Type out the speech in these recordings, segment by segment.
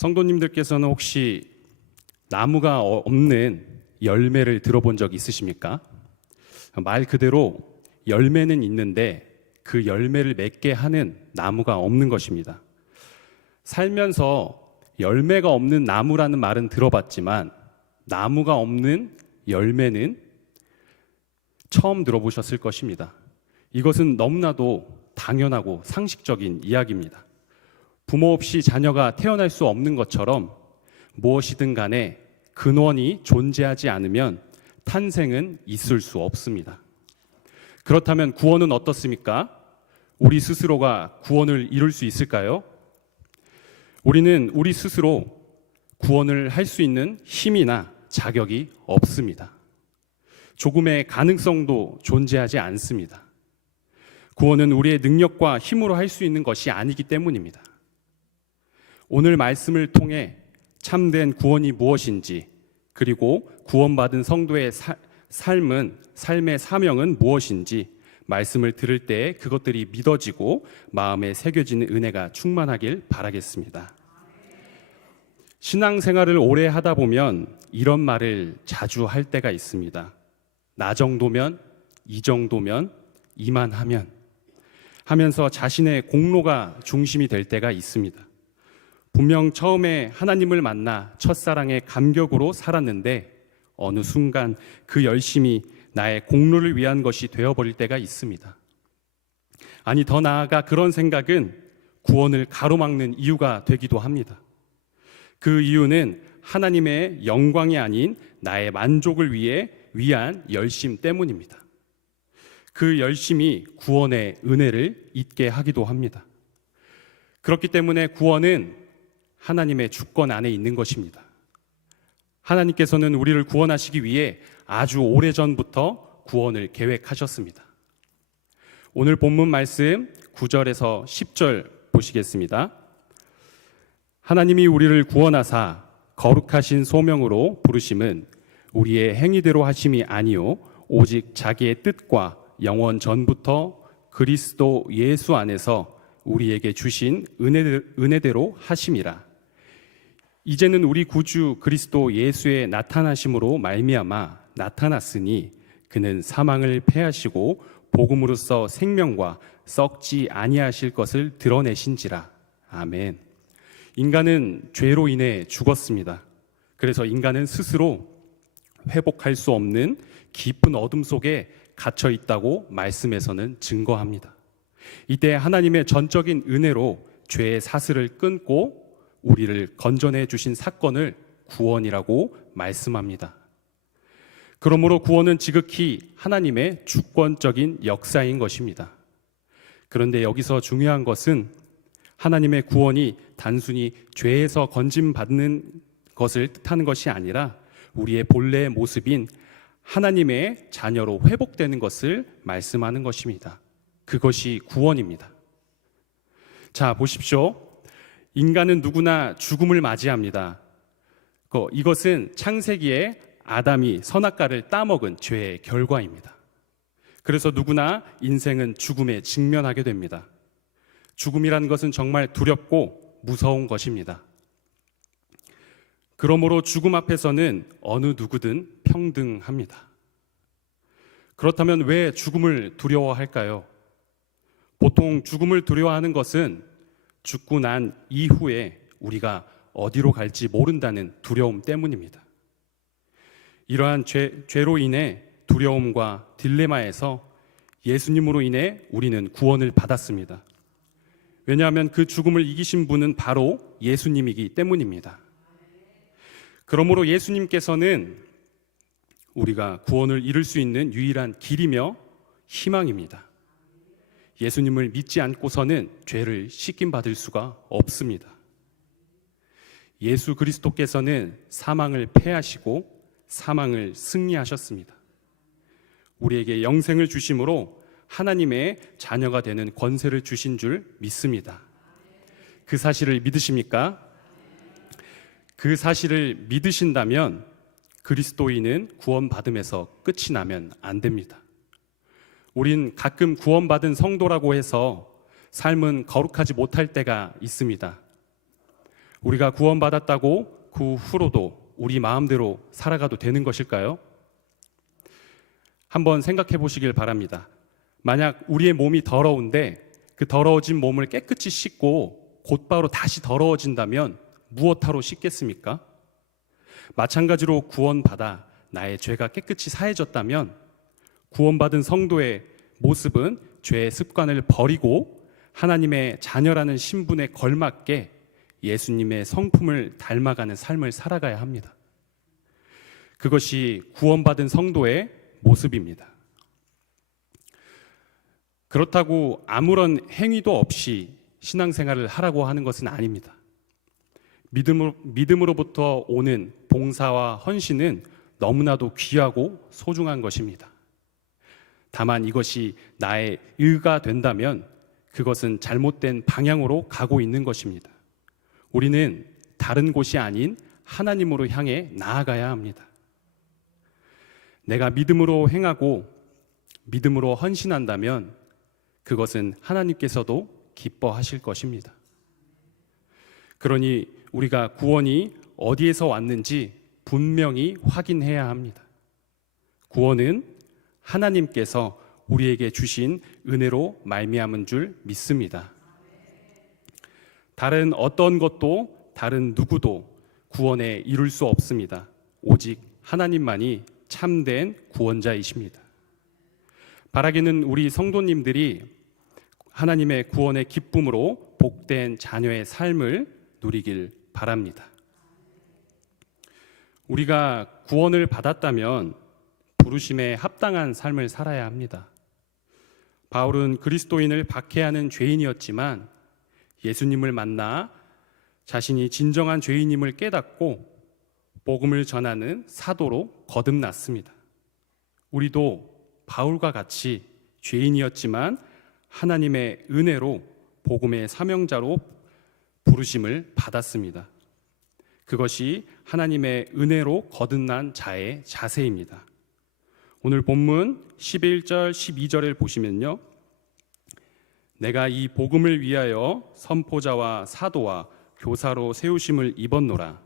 성도님들께서는 혹시 나무가 없는 열매를 들어본 적 있으십니까? 말 그대로 열매는 있는데 그 열매를 맺게 하는 나무가 없는 것입니다. 살면서 열매가 없는 나무라는 말은 들어봤지만 나무가 없는 열매는 처음 들어보셨을 것입니다. 이것은 너무나도 당연하고 상식적인 이야기입니다. 부모 없이 자녀가 태어날 수 없는 것처럼 무엇이든 간에 근원이 존재하지 않으면 탄생은 있을 수 없습니다. 그렇다면 구원은 어떻습니까? 우리 스스로가 구원을 이룰 수 있을까요? 우리는 우리 스스로 구원을 할 수 있는 힘이나 자격이 없습니다. 조금의 가능성도 존재하지 않습니다. 구원은 우리의 능력과 힘으로 할 수 있는 것이 아니기 때문입니다. 오늘 말씀을 통해 참된 구원이 무엇인지, 그리고 구원받은 성도의 삶의 사명은 무엇인지 말씀을 들을 때 그것들이 믿어지고 마음에 새겨지는 은혜가 충만하길 바라겠습니다. 신앙생활을 오래 하다 보면 이런 말을 자주 할 때가 있습니다. 나 정도면, 이 정도면, 이만하면 하면서 자신의 공로가 중심이 될 때가 있습니다. 분명 처음에 하나님을 만나 첫사랑의 감격으로 살았는데 어느 순간 그 열심이 나의 공로를 위한 것이 되어버릴 때가 있습니다. 아니, 더 나아가 그런 생각은 구원을 가로막는 이유가 되기도 합니다. 그 이유는 하나님의 영광이 아닌 나의 만족을 위한 열심 때문입니다. 그 열심이 구원의 은혜를 잊게 하기도 합니다. 그렇기 때문에 구원은 하나님의 주권 안에 있는 것입니다. 하나님께서는 우리를 구원하시기 위해 아주 오래전부터 구원을 계획하셨습니다. 오늘 본문 말씀 9절에서 10절 보시겠습니다. 하나님이 우리를 구원하사 거룩하신 소명으로 부르심은 우리의 행위대로 하심이 아니요 오직 자기의 뜻과 영원 전부터 그리스도 예수 안에서 우리에게 주신 은혜대로 하심이라. 이제는 우리 구주 그리스도 예수의 나타나심으로 말미암아 나타났으니 그는 사망을 패하시고 복음으로써 생명과 썩지 아니하실 것을 드러내신지라. 아멘. 인간은 죄로 인해 죽었습니다. 그래서 인간은 스스로 회복할 수 없는 깊은 어둠 속에 갇혀 있다고 말씀에서는 증거합니다. 이때 하나님의 전적인 은혜로 죄의 사슬을 끊고 우리를 건져내 주신 사건을 구원이라고 말씀합니다. 그러므로 구원은 지극히 하나님의 주권적인 역사인 것입니다. 그런데 여기서 중요한 것은 하나님의 구원이 단순히 죄에서 건짐받는 것을 뜻하는 것이 아니라 우리의 본래의 모습인 하나님의 자녀로 회복되는 것을 말씀하는 것입니다. 그것이 구원입니다. 자, 보십시오. 인간은 누구나 죽음을 맞이합니다. 이것은 창세기에 아담이 선악과를 따먹은 죄의 결과입니다. 그래서 누구나 인생은 죽음에 직면하게 됩니다. 죽음이라는 것은 정말 두렵고 무서운 것입니다. 그러므로 죽음 앞에서는 어느 누구든 평등합니다. 그렇다면 왜 죽음을 두려워할까요? 보통 죽음을 두려워하는 것은 죽고 난 이후에 우리가 어디로 갈지 모른다는 두려움 때문입니다. 이러한 죄로 인해 두려움과 딜레마에서 예수님으로 인해 우리는 구원을 받았습니다. 왜냐하면 그 죽음을 이기신 분은 바로 예수님이기 때문입니다. 그러므로 예수님께서는 우리가 구원을 이룰 수 있는 유일한 길이며 희망입니다. 예수님을 믿지 않고서는 죄를 씻김받을 수가 없습니다. 예수 그리스도께서는 사망을 패하시고 사망을 승리하셨습니다. 우리에게 영생을 주심으로 하나님의 자녀가 되는 권세를 주신 줄 믿습니다. 그 사실을 믿으십니까? 그 사실을 믿으신다면 그리스도인은 구원받음에서 끝이 나면 안 됩니다. 우린 가끔 구원받은 성도라고 해서 삶은 거룩하지 못할 때가 있습니다. 우리가 구원받았다고 그 후로도 우리 마음대로 살아가도 되는 것일까요? 한번 생각해 보시길 바랍니다. 만약 우리의 몸이 더러운데 그 더러워진 몸을 깨끗이 씻고 곧바로 다시 더러워진다면 무엇하러 씻겠습니까? 마찬가지로 구원받아 나의 죄가 깨끗이 사해졌다면 구원받은 성도의 모습은 죄의 습관을 버리고 하나님의 자녀라는 신분에 걸맞게 예수님의 성품을 닮아가는 삶을 살아가야 합니다. 그것이 구원받은 성도의 모습입니다. 그렇다고 아무런 행위도 없이 신앙생활을 하라고 하는 것은 아닙니다. 믿음으로부터 오는 봉사와 헌신은 너무나도 귀하고 소중한 것입니다. 다만 이것이 나의 의가 된다면 그것은 잘못된 방향으로 가고 있는 것입니다. 우리는 다른 곳이 아닌 하나님으로 향해 나아가야 합니다. 내가 믿음으로 행하고 믿음으로 헌신한다면 그것은 하나님께서도 기뻐하실 것입니다. 그러니 우리가 구원이 어디에서 왔는지 분명히 확인해야 합니다. 구원은 하나님께서 우리에게 주신 은혜로 말미암은 줄 믿습니다. 다른 어떤 것도 다른 누구도 구원에 이룰 수 없습니다. 오직 하나님만이 참된 구원자이십니다. 바라기는 우리 성도님들이 하나님의 구원의 기쁨으로 복된 자녀의 삶을 누리길 바랍니다. 우리가 구원을 받았다면 부르심에 합당한 삶을 살아야 합니다. 바울은 그리스도인을 박해하는 죄인이었지만 예수님을 만나 자신이 진정한 죄인임을 깨닫고 복음을 전하는 사도로 거듭났습니다. 우리도 바울과 같이 죄인이었지만 하나님의 은혜로 복음의 사명자로 부르심을 받았습니다. 그것이 하나님의 은혜로 거듭난 자의 자세입니다. 오늘 본문 11절, 12절을 보시면요. 내가 이 복음을 위하여 선포자와 사도와 교사로 세우심을 입었노라.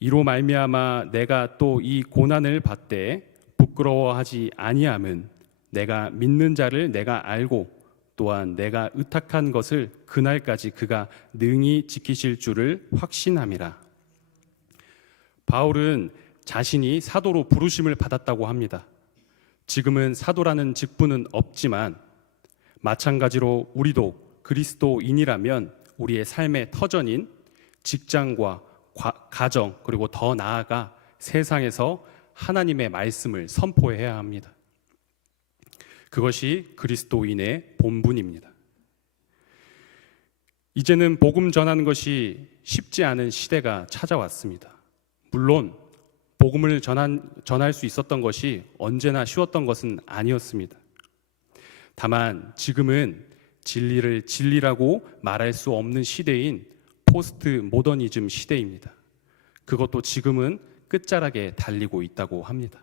이로 말미암아 내가 또 이 고난을 받되 부끄러워하지 아니함은 내가 믿는 자를 내가 알고 또한 내가 의탁한 것을 그날까지 그가 능히 지키실 줄을 확신함이라. 바울은 자신이 사도로 부르심을 받았다고 합니다. 지금은 사도라는 직분은 없지만 마찬가지로 우리도 그리스도인이라면 우리의 삶의 터전인 직장과 가정 그리고 더 나아가 세상에서 하나님의 말씀을 선포해야 합니다. 그것이 그리스도인의 본분입니다. 이제는 복음 전하는 것이 쉽지 않은 시대가 찾아왔습니다. 물론 복음을 전할 수 있었던 것이 언제나 쉬웠던 것은 아니었습니다. 다만 지금은 진리를 진리라고 말할 수 없는 시대인 포스트 모더니즘 시대입니다. 그것도 지금은 끝자락에 달리고 있다고 합니다.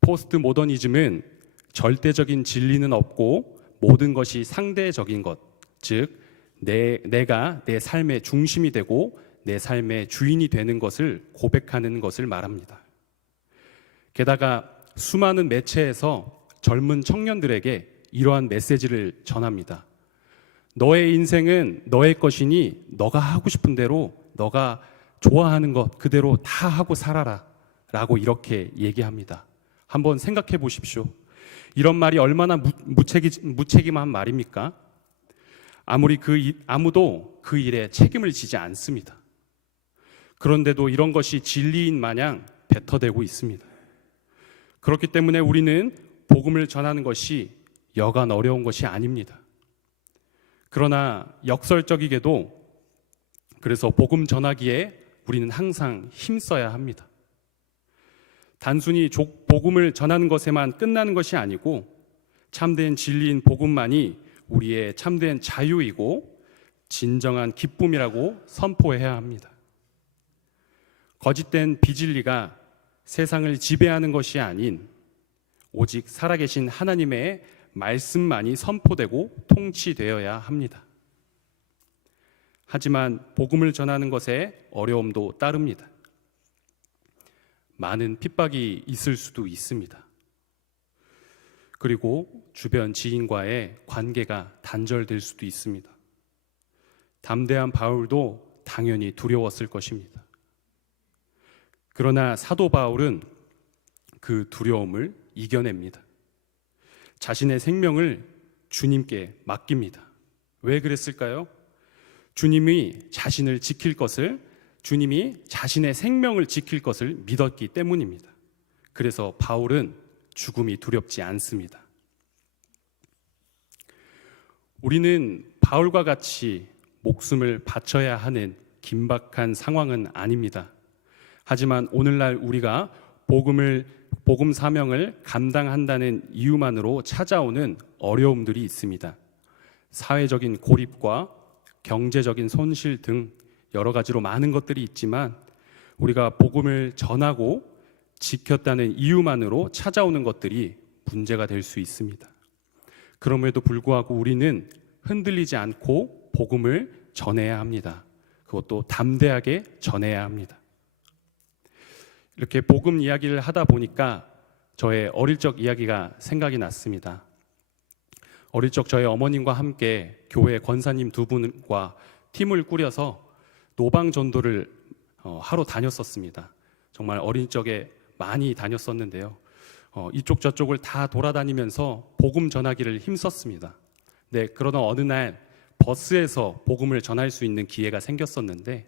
포스트 모더니즘은 절대적인 진리는 없고 모든 것이 상대적인 것, 즉 내가 내 삶의 중심이 되고 내 삶의 주인이 되는 것을 고백하는 것을 말합니다. 게다가 수많은 매체에서 젊은 청년들에게 이러한 메시지를 전합니다. 너의 인생은 너의 것이니 너가 하고 싶은 대로 너가 좋아하는 것 그대로 다 하고 살아라 라고 이렇게 얘기합니다. 한번 생각해 보십시오. 이런 말이 얼마나 무책임한 말입니까? 아무도 그 일에 책임을 지지 않습니다. 그런데도 이런 것이 진리인 마냥 뱉어대고 있습니다. 그렇기 때문에 우리는 복음을 전하는 것이 여간 어려운 것이 아닙니다. 그러나 역설적이게도 그래서 복음 전하기에 우리는 항상 힘써야 합니다. 단순히 복음을 전하는 것에만 끝나는 것이 아니고 참된 진리인 복음만이 우리의 참된 자유이고 진정한 기쁨이라고 선포해야 합니다. 거짓된 비진리가 세상을 지배하는 것이 아닌 오직 살아계신 하나님의 말씀만이 선포되고 통치되어야 합니다. 하지만 복음을 전하는 것에 어려움도 따릅니다. 많은 핍박이 있을 수도 있습니다. 그리고 주변 지인과의 관계가 단절될 수도 있습니다. 담대한 바울도 당연히 두려웠을 것입니다. 그러나 사도 바울은 그 두려움을 이겨냅니다. 자신의 생명을 주님께 맡깁니다. 왜 그랬을까요? 주님이 자신을 지킬 것을, 주님이 자신의 생명을 지킬 것을 믿었기 때문입니다. 그래서 바울은 죽음이 두렵지 않습니다. 우리는 바울과 같이 목숨을 바쳐야 하는 긴박한 상황은 아닙니다. 하지만 오늘날 우리가 복음 사명을 감당한다는 이유만으로 찾아오는 어려움들이 있습니다. 사회적인 고립과 경제적인 손실 등 여러 가지로 많은 것들이 있지만 우리가 복음을 전하고 지켰다는 이유만으로 찾아오는 것들이 문제가 될 수 있습니다. 그럼에도 불구하고 우리는 흔들리지 않고 복음을 전해야 합니다. 그것도 담대하게 전해야 합니다. 이렇게 복음 이야기를 하다 보니까 저의 어릴 적 이야기가 생각이 났습니다. 어릴 적 저희 어머님과 함께 교회 권사님 두 분과 팀을 꾸려서 노방 전도를 하러 다녔었습니다. 정말 어린 적에 많이 다녔었는데요. 이쪽 저쪽을 다 돌아다니면서 복음 전하기를 힘썼습니다. 네, 그러던 어느 날 버스에서 복음을 전할 수 있는 기회가 생겼었는데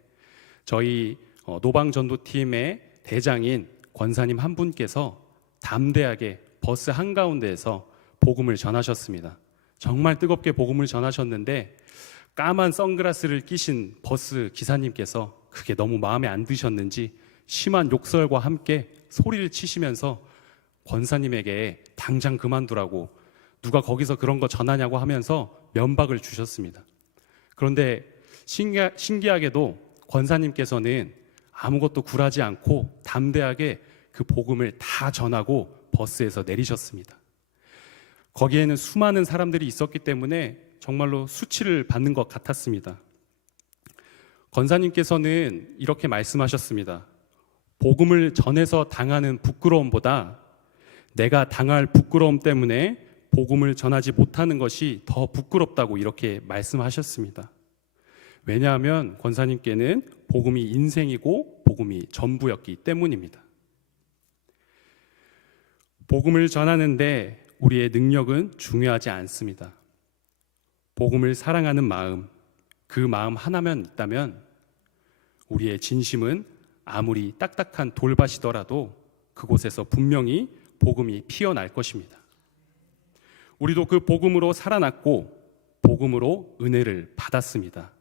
저희 노방 전도팀의 대장인 권사님 한 분께서 담대하게 버스 한가운데에서 복음을 전하셨습니다. 정말 뜨겁게 복음을 전하셨는데 까만 선글라스를 끼신 버스 기사님께서 그게 너무 마음에 안 드셨는지 심한 욕설과 함께 소리를 치시면서 권사님에게 당장 그만두라고, 누가 거기서 그런 거 전하냐고 하면서 면박을 주셨습니다. 그런데 신기하게도 권사님께서는 아무것도 굴하지 않고 담대하게 그 복음을 다 전하고 버스에서 내리셨습니다. 거기에는 수많은 사람들이 있었기 때문에 정말로 수치를 받는 것 같았습니다. 권사님께서는 이렇게 말씀하셨습니다. 복음을 전해서 당하는 부끄러움보다 내가 당할 부끄러움 때문에 복음을 전하지 못하는 것이 더 부끄럽다고 이렇게 말씀하셨습니다. 왜냐하면 권사님께는 복음이 인생이고 복음이 전부였기 때문입니다. 복음을 전하는데 우리의 능력은 중요하지 않습니다. 복음을 사랑하는 마음, 그 마음 하나만 있다면 우리의 진심은 아무리 딱딱한 돌밭이더라도 그곳에서 분명히 복음이 피어날 것입니다. 우리도 그 복음으로 살아났고 복음으로 은혜를 받았습니다.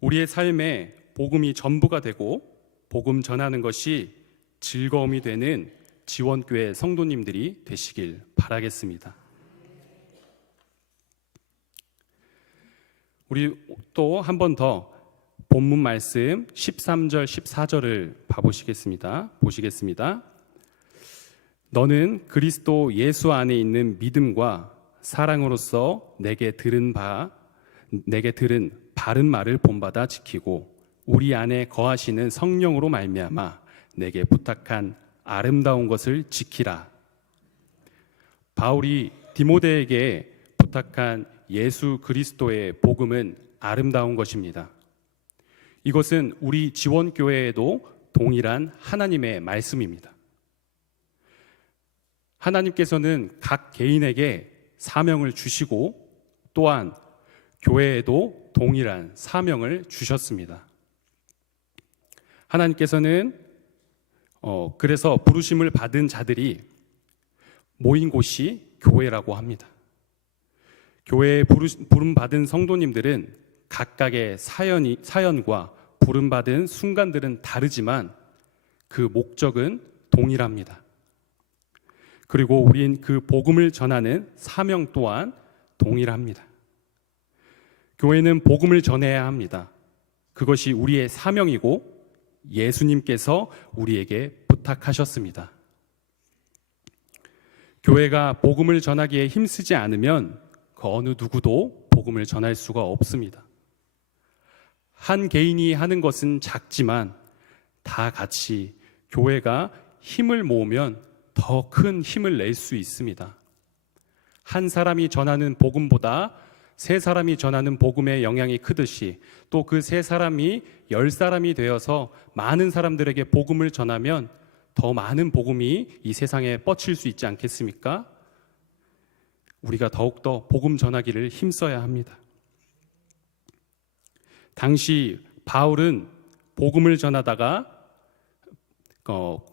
우리의 삶에 복음이 전부가 되고 복음 전하는 것이 즐거움이 되는 지원교회 성도님들이 되시길 바라겠습니다. 우리 또 한 번 더 본문 말씀 13절 14절을 보시겠습니다. 너는 그리스도 예수 안에 있는 믿음과 사랑으로서 내게 들은 바른 말을 본받아 지키고 우리 안에 거하시는 성령으로 말미암아 내게 부탁한 아름다운 것을 지키라. 바울이 디모데에게 부탁한 예수 그리스도의 복음은 아름다운 것입니다. 이것은 우리 지원교회에도 동일한 하나님의 말씀입니다. 하나님께서는 각 개인에게 사명을 주시고 또한 교회에도 동일한 사명을 주셨습니다. 하나님께서는 그래서 부르심을 받은 자들이 모인 곳이 교회라고 합니다. 교회에 부름받은 성도님들은 각각의 사연과 부름받은 순간들은 다르지만 그 목적은 동일합니다. 그리고 우린 그 복음을 전하는 사명 또한 동일합니다. 교회는 복음을 전해야 합니다. 그것이 우리의 사명이고 예수님께서 우리에게 부탁하셨습니다. 교회가 복음을 전하기에 힘쓰지 않으면 그 어느 누구도 복음을 전할 수가 없습니다. 한 개인이 하는 것은 작지만 다 같이 교회가 힘을 모으면 더 큰 힘을 낼 수 있습니다. 한 사람이 전하는 복음보다 세 사람이 전하는 복음의 영향이 크듯이 또 그 세 사람이 10사람이 되어서 많은 사람들에게 복음을 전하면 더 많은 복음이 이 세상에 뻗칠 수 있지 않겠습니까? 우리가 더욱더 복음 전하기를 힘써야 합니다. 당시 바울은 복음을 전하다가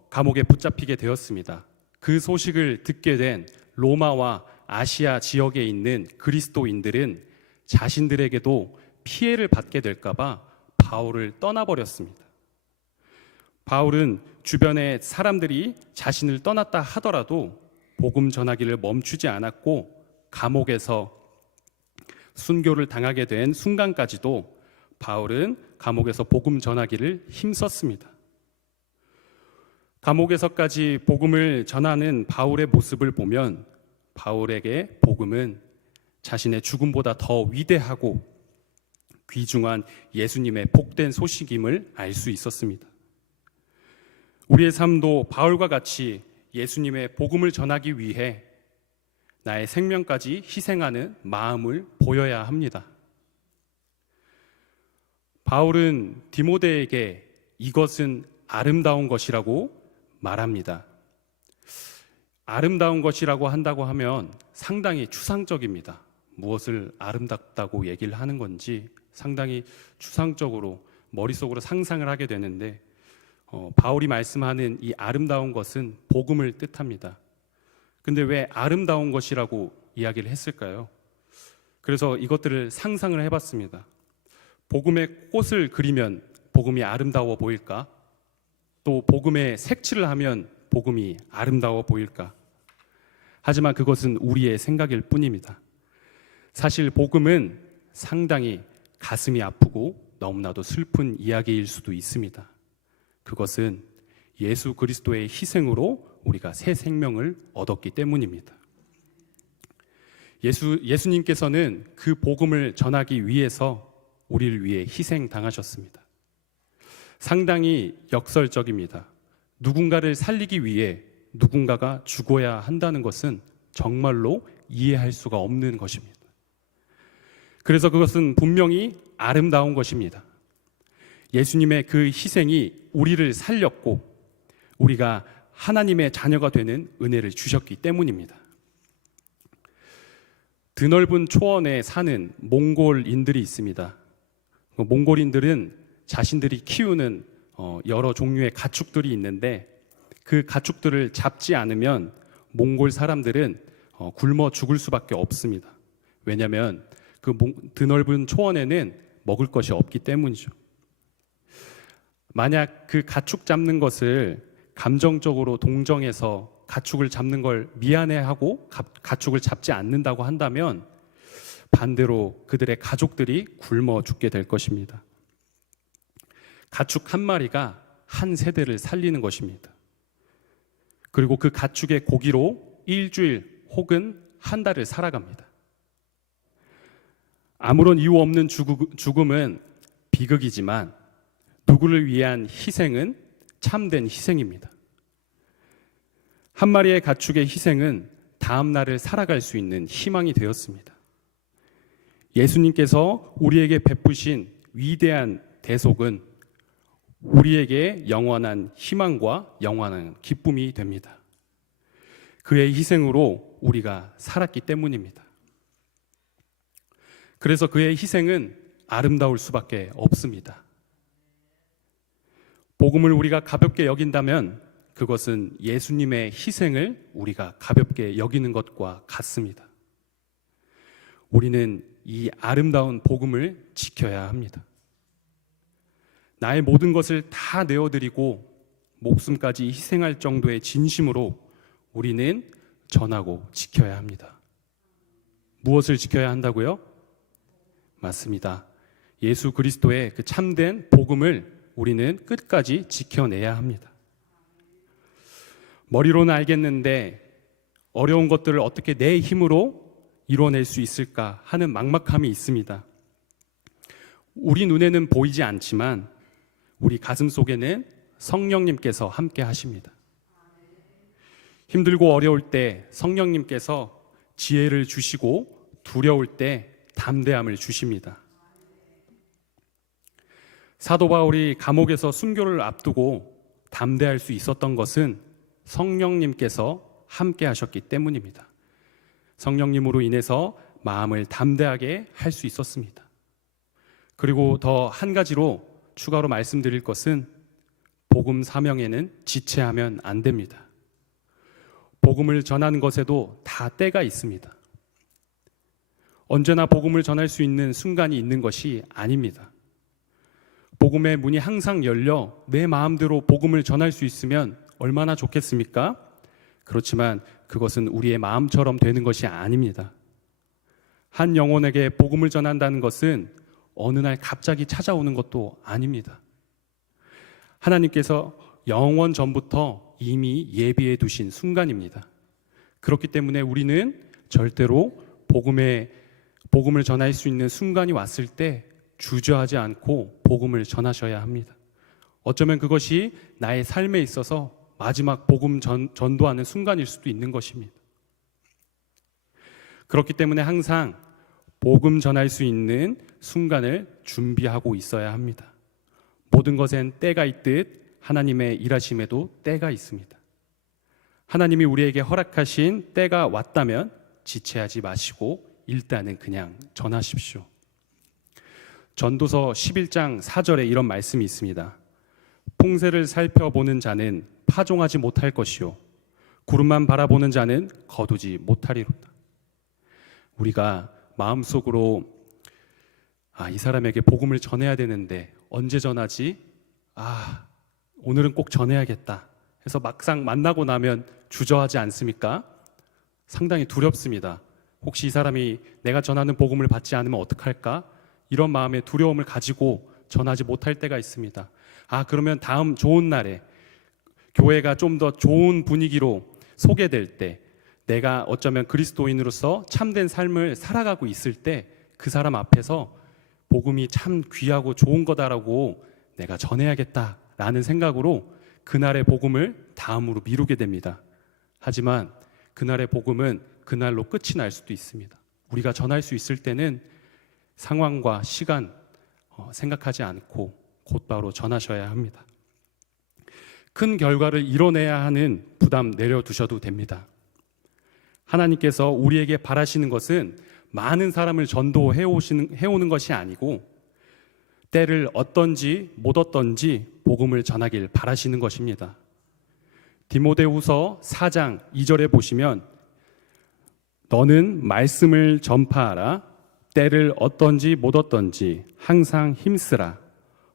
감옥에 붙잡히게 되었습니다. 그 소식을 듣게 된 로마와 아시아 지역에 있는 그리스도인들은 자신들에게도 피해를 받게 될까봐 바울을 떠나버렸습니다. 바울은 주변의 사람들이 자신을 떠났다 하더라도 복음 전하기를 멈추지 않았고 감옥에서 순교를 당하게 된 순간까지도 바울은 감옥에서 복음 전하기를 힘썼습니다. 감옥에서까지 복음을 전하는 바울의 모습을 보면 바울에게 복음은 자신의 죽음보다 더 위대하고 귀중한 예수님의 복된 소식임을 알 수 있었습니다. 우리의 삶도 바울과 같이 예수님의 복음을 전하기 위해 나의 생명까지 희생하는 마음을 보여야 합니다. 바울은 디모데에게 이것은 아름다운 것이라고 말합니다. 아름다운 것이라고 한다고 하면 상당히 추상적입니다. 무엇을 아름답다고 얘기를 하는 건지 상당히 추상적으로 머릿속으로 상상을 하게 되는데 바울이 말씀하는 이 아름다운 것은 복음을 뜻합니다. 근데 왜 아름다운 것이라고 이야기를 했을까요? 그래서 이것들을 상상을 해봤습니다. 복음의 꽃을 그리면 복음이 아름다워 보일까? 또 복음의 색칠을 하면 복음이 아름다워 보일까? 하지만 그것은 우리의 생각일 뿐입니다. 사실 복음은 상당히 가슴이 아프고 너무나도 슬픈 이야기일 수도 있습니다. 그것은 예수 그리스도의 희생으로 우리가 새 생명을 얻었기 때문입니다. 예수님께서는 그 복음을 전하기 위해서 우리를 위해 희생당하셨습니다. 상당히 역설적입니다. 누군가를 살리기 위해 누군가가 죽어야 한다는 것은 정말로 이해할 수가 없는 것입니다. 그래서 그것은 분명히 아름다운 것입니다. 예수님의 그 희생이 우리를 살렸고 우리가 하나님의 자녀가 되는 은혜를 주셨기 때문입니다. 드넓은 초원에 사는 몽골인들이 있습니다. 몽골인들은 자신들이 키우는 여러 종류의 가축들이 있는데 그 가축들을 잡지 않으면 몽골 사람들은 굶어 죽을 수밖에 없습니다. 왜냐하면 그 드넓은 초원에는 먹을 것이 없기 때문이죠. 만약 그 가축 잡는 것을 감정적으로 동정해서 가축을 잡는 걸 미안해하고 가축을 잡지 않는다고 한다면 반대로 그들의 가족들이 굶어 죽게 될 것입니다. 가축 한 마리가 한 세대를 살리는 것입니다. 그리고 그 가축의 고기로 일주일 혹은 한 달을 살아갑니다. 아무런 이유 없는 죽음은 비극이지만 누구를 위한 희생은 참된 희생입니다. 한 마리의 가축의 희생은 다음 날을 살아갈 수 있는 희망이 되었습니다. 예수님께서 우리에게 베푸신 위대한 대속은 우리에게 영원한 희망과 영원한 기쁨이 됩니다. 그의 희생으로 우리가 살았기 때문입니다. 그래서 그의 희생은 아름다울 수밖에 없습니다. 복음을 우리가 가볍게 여긴다면 그것은 예수님의 희생을 우리가 가볍게 여기는 것과 같습니다. 우리는 이 아름다운 복음을 지켜야 합니다. 나의 모든 것을 다 내어드리고 목숨까지 희생할 정도의 진심으로 우리는 전하고 지켜야 합니다. 무엇을 지켜야 한다고요? 맞습니다. 예수 그리스도의 그 참된 복음을 우리는 끝까지 지켜내야 합니다. 머리로는 알겠는데 어려운 것들을 어떻게 내 힘으로 이뤄낼 수 있을까 하는 막막함이 있습니다. 우리 눈에는 보이지 않지만 우리 가슴 속에는 성령님께서 함께 하십니다. 힘들고 어려울 때 성령님께서 지혜를 주시고 두려울 때 담대함을 주십니다. 사도 바울이 감옥에서 순교를 앞두고 담대할 수 있었던 것은 성령님께서 함께 하셨기 때문입니다. 성령님으로 인해서 마음을 담대하게 할 수 있었습니다. 그리고 더 한 가지로 추가로 말씀드릴 것은 복음 사명에는 지체하면 안 됩니다. 복음을 전하는 것에도 다 때가 있습니다. 언제나 복음을 전할 수 있는 순간이 있는 것이 아닙니다. 복음의 문이 항상 열려 내 마음대로 복음을 전할 수 있으면 얼마나 좋겠습니까? 그렇지만 그것은 우리의 마음처럼 되는 것이 아닙니다. 한 영혼에게 복음을 전한다는 것은 어느 날 갑자기 찾아오는 것도 아닙니다. 하나님께서 영원 전부터 이미 예비해 두신 순간입니다. 그렇기 때문에 우리는 절대로 복음을 전할 수 있는 순간이 왔을 때 주저하지 않고 복음을 전하셔야 합니다. 어쩌면 그것이 나의 삶에 있어서 마지막 복음 전도하는 순간일 수도 있는 것입니다. 그렇기 때문에 항상 복음 전할 수 있는 순간을 준비하고 있어야 합니다. 모든 것엔 때가 있듯 하나님의 일하심에도 때가 있습니다. 하나님이 우리에게 허락하신 때가 왔다면 지체하지 마시고 일단은 그냥 전하십시오. 전도서 11장 4절에 이런 말씀이 있습니다. 풍세를 살펴보는 자는 파종하지 못할 것이요 구름만 바라보는 자는 거두지 못하리로다. 우리가 마음속으로 이 사람에게 복음을 전해야 되는데 언제 전하지? 오늘은 꼭 전해야겠다 해서 막상 만나고 나면 주저하지 않습니까? 상당히 두렵습니다. 혹시 이 사람이 내가 전하는 복음을 받지 않으면 어떡할까? 이런 마음의 두려움을 가지고 전하지 못할 때가 있습니다. 그러면 다음 좋은 날에 교회가 좀 더 좋은 분위기로 소개될 때 내가 어쩌면 그리스도인으로서 참된 삶을 살아가고 있을 때 그 사람 앞에서 복음이 참 귀하고 좋은 거다라고 내가 전해야겠다라는 생각으로 그날의 복음을 다음으로 미루게 됩니다. 하지만 그날의 복음은 그날로 끝이 날 수도 있습니다. 우리가 전할 수 있을 때는 상황과 시간 생각하지 않고 곧바로 전하셔야 합니다. 큰 결과를 이뤄내야 하는 부담 내려두셔도 됩니다. 하나님께서 우리에게 바라시는 것은 많은 사람을 전도해오는 것이 아니고 때를 얻던지 못 얻던지 복음을 전하길 바라시는 것입니다. 디모데후서 4장 2절에 보시면 너는 말씀을 전파하라. 때를 얻던지 못 얻던지 항상 힘쓰라.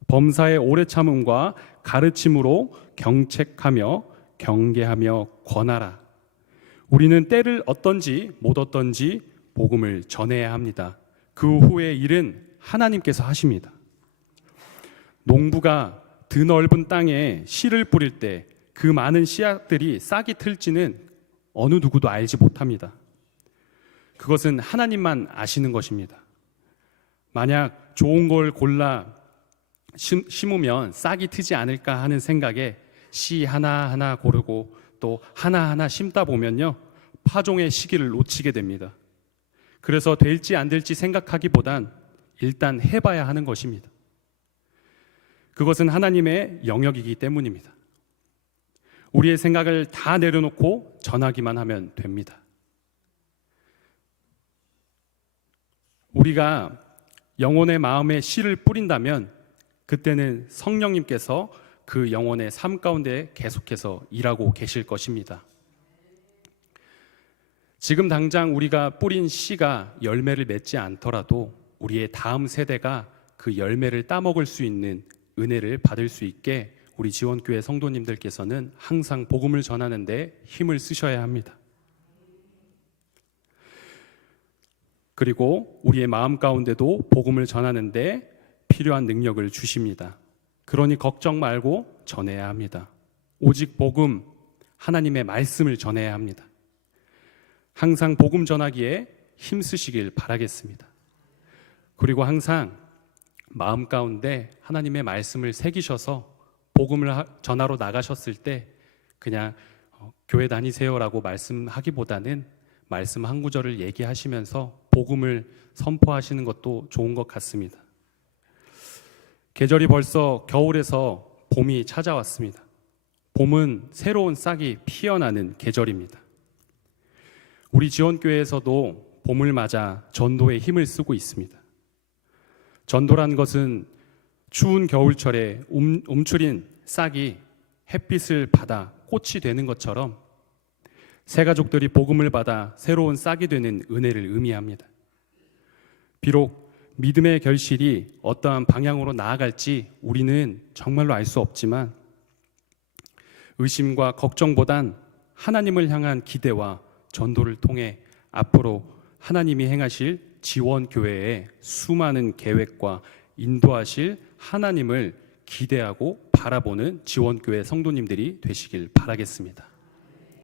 범사의 오래 참음과 가르침으로 경책하며 경계하며 권하라. 우리는 때를 얻던지 못 얻던지 복음을 전해야 합니다. 그 후의 일은 하나님께서 하십니다. 농부가 드넓은 땅에 씨를 뿌릴 때 그 많은 씨앗들이 싹이 틀지는 어느 누구도 알지 못합니다. 그것은 하나님만 아시는 것입니다. 만약 좋은 걸 골라 심으면 싹이 트지 않을까 하는 생각에 씨 하나하나 고르고 또 하나하나 심다 보면요, 파종의 시기를 놓치게 됩니다. 그래서 될지 안 될지 생각하기보단 일단 해봐야 하는 것입니다. 그것은 하나님의 영역이기 때문입니다. 우리의 생각을 다 내려놓고 전하기만 하면 됩니다. 우리가 영혼의 마음에 씨를 뿌린다면 그때는 성령님께서 그 영혼의 삶 가운데 계속해서 일하고 계실 것입니다. 지금 당장 우리가 뿌린 씨가 열매를 맺지 않더라도 우리의 다음 세대가 그 열매를 따먹을 수 있는 은혜를 받을 수 있게 우리 지원교회 성도님들께서는 항상 복음을 전하는 데 힘을 쓰셔야 합니다. 그리고 우리의 마음 가운데도 복음을 전하는 데 필요한 능력을 주십니다. 그러니 걱정 말고 전해야 합니다. 오직 복음, 하나님의 말씀을 전해야 합니다. 항상 복음 전하기에 힘쓰시길 바라겠습니다. 그리고 항상 마음 가운데 하나님의 말씀을 새기셔서 복음을 전하러 나가셨을 때 그냥 교회 다니세요라고 말씀하기보다는 말씀 한 구절을 얘기하시면서 복음을 선포하시는 것도 좋은 것 같습니다. 계절이 벌써 겨울에서 봄이 찾아왔습니다. 봄은 새로운 싹이 피어나는 계절입니다. 우리 지원교회에서도 봄을 맞아 전도에 힘을 쓰고 있습니다. 전도란 것은 추운 겨울철에 움츠린 싹이 햇빛을 받아 꽃이 되는 것처럼 새 가족들이 복음을 받아 새로운 싹이 되는 은혜를 의미합니다. 비록 믿음의 결실이 어떠한 방향으로 나아갈지 우리는 정말로 알 수 없지만 의심과 걱정보단 하나님을 향한 기대와 전도를 통해 앞으로 하나님이 행하실 지원교회의 수많은 계획과 인도하실 하나님을 기대하고 바라보는 지원교회 성도님들이 되시길 바라겠습니다.